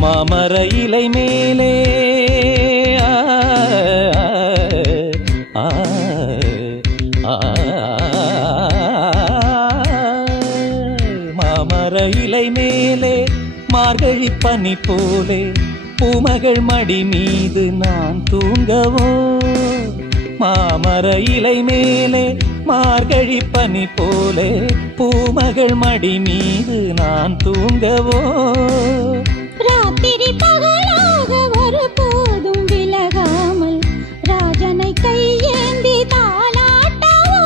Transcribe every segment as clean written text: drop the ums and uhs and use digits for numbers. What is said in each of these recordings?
மாமர இலை மேலே மாமர இலை மேலே மார்கழி பனி போலே பூமகள் மடி மீது நான் தூங்கவோ. மாமர இலை மேலே மார்கழி பனி போலே பூமகள் மடி மீது நான் தூங்கவோ. ராத்திரி பகலாக ஒரு போதும் விலகாமல் ராஜனை கையேந்தி தாலாட்டவோ.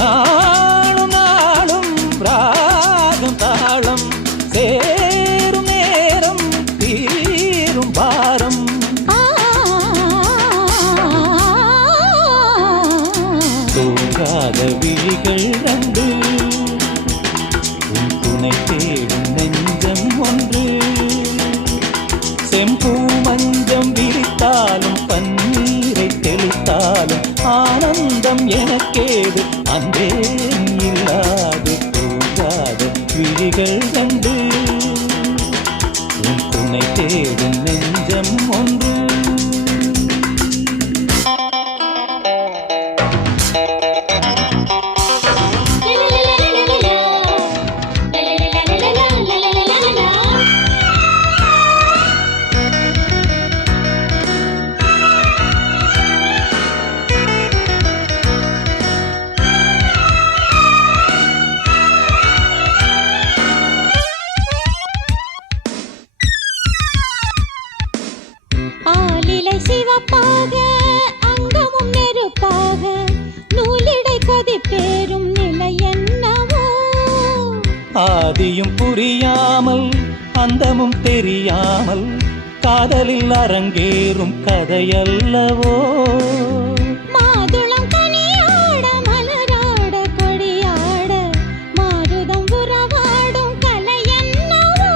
நாளும் நாளும் ராகம் தாளம் சேரும் நேரம் தீரும் பாரம். தூங்காத விழிகள் கண்டு உன் துணை தேடும் நெஞ்சம் ஒன்று. செம்பூ மஞ்சம் விரித்தாலும் பன்னீரை தெளித்தாலும் ஆனந்தம் எனக்கேது அன்பே இல்லாது. தூங்காத விழிகள் கண்டு உன் துணை தேடும் நெஞ்சம் ஒன்று. ஆலிலை சிவப்பாக அங்கமும் நெருப்பாக நூலிடை கொதிப்பேறும் நிலை என்னவோ. ஆதியும் புரியாமல் அந்தமும் தெரியாமல் காதலில் அரங்கேறும் கதையல்லவோ. மாதுளம் கனியாட மலராட கொடியாட மாருதம் உறவாடும் கலை என்னவோ.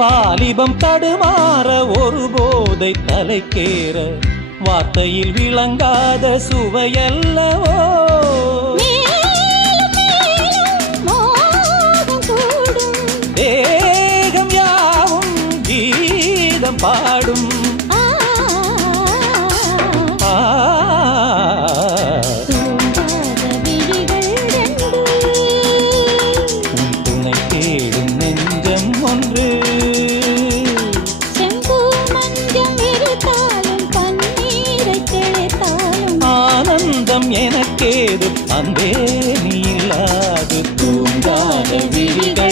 வாலிபம் தடுமாற ஒரு போதை தலைக்கேற வார்த்தையில் விளங்காத சுவையல்லவோ. தேகம் யாவும் கீதம் பாடும். உன் துணை தேடும் நெஞ்சம் ஒன்று. செம்பூ மஞ்சம் விரித்தாலும் பன்னீரை தெளித்தாலும் ஆனந்தம் எனக்கேது அன்பே நீ இல்லாது. தூங்காத விழிகள்